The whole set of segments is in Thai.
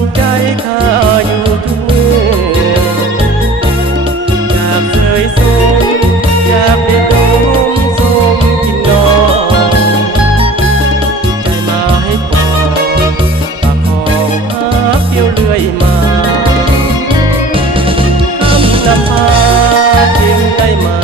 วนใจข้าอยู่ทุกมืออยากเคยสมอยากได้ดมสมกินนอนใจมาให้ปองปากของอาเที่ยวเรื่อยมาคำนำพาจึงได้มา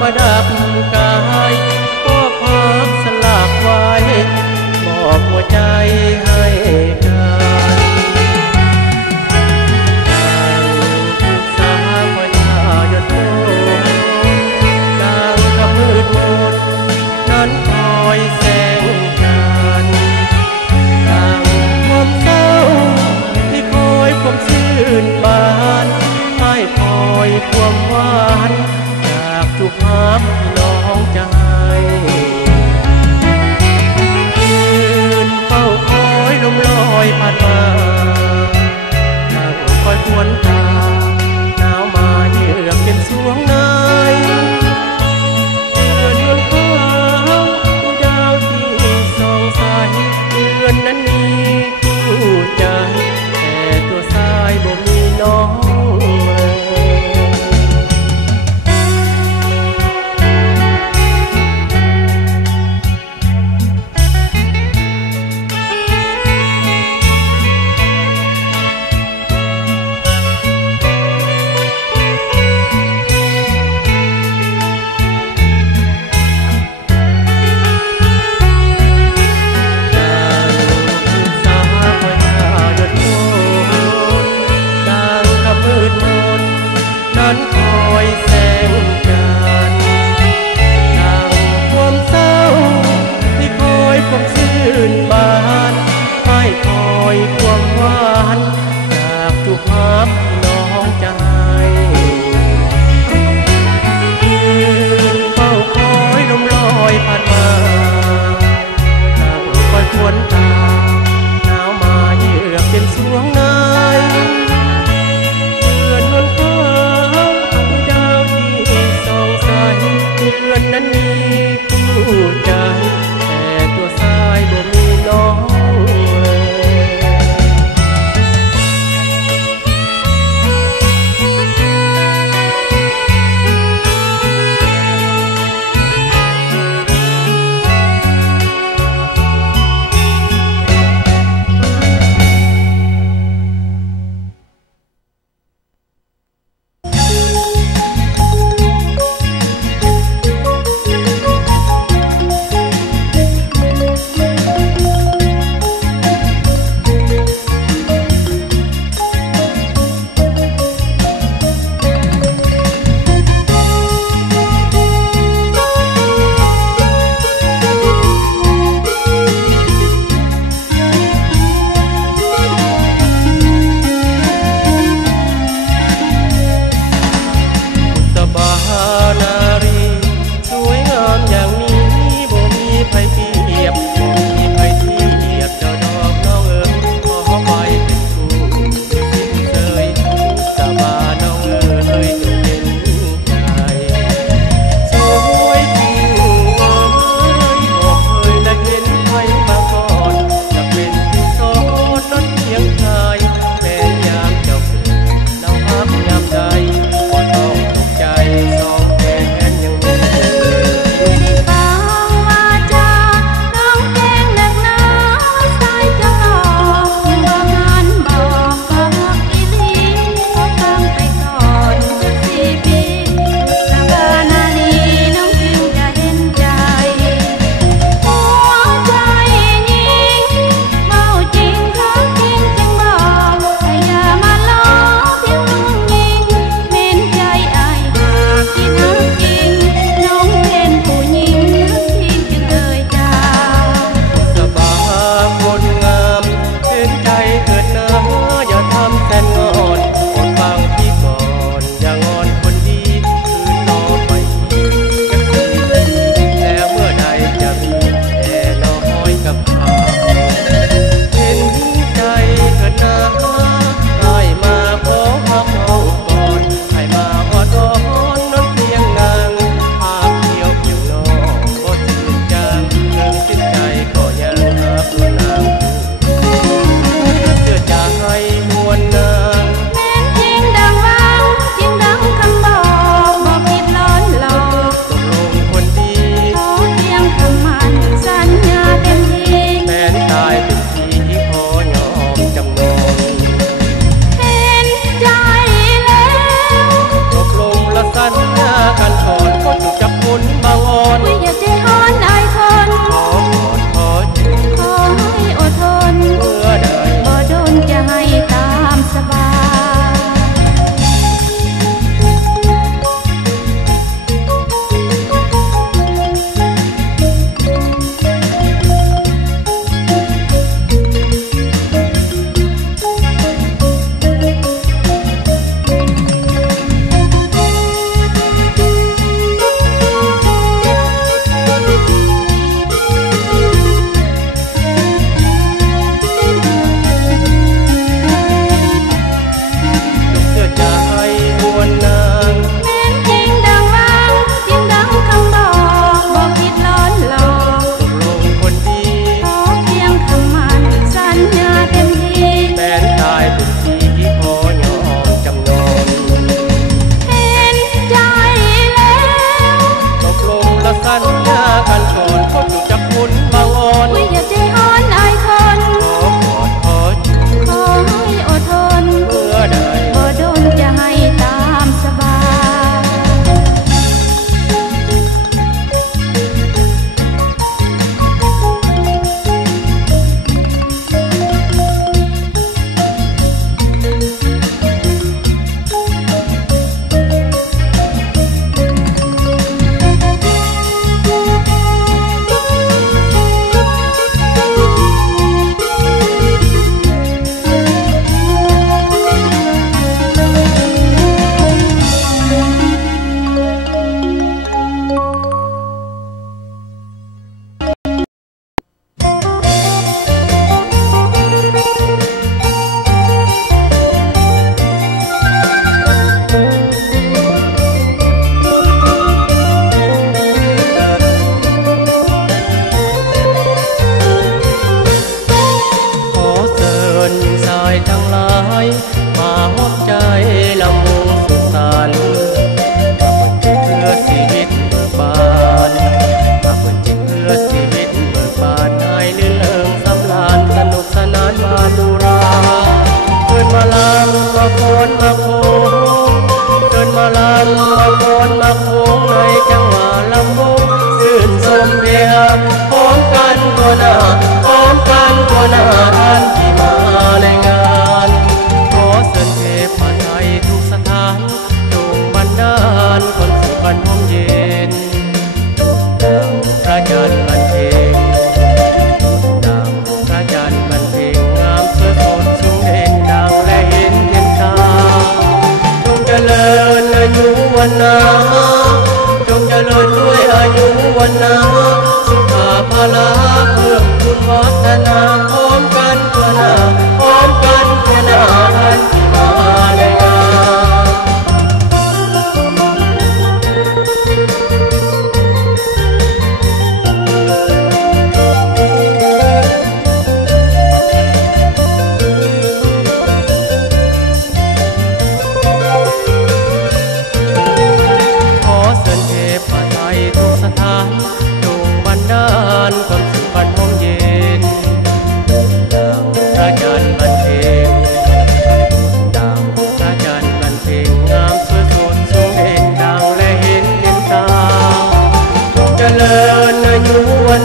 มาดับายทั้งหลาย มาหอบใจลำวงสุดสันต์มาเปิดจิตเพื่อชีวิตเบิกบานมาเปิดจิตเพื่อชีวิตเบิกบานให้ลื่นเลิงสำลานสนุกสนานมาดูราเดินมาลางมาโคนมาโคเดินมาลางมาโคนมาโคในจังหวะลำวงตื่นสมเดียพร้อมกันตัวหน้าพร้อมกันตัวหน้า วันนาจงเจริญด้วยอายุวันนาสุขภาพละเพื่อคุณวัฒนาพร้อมกันพนา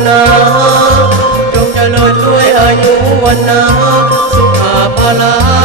นาจงเจริญด้วยอายุวันนาสุขภาพลา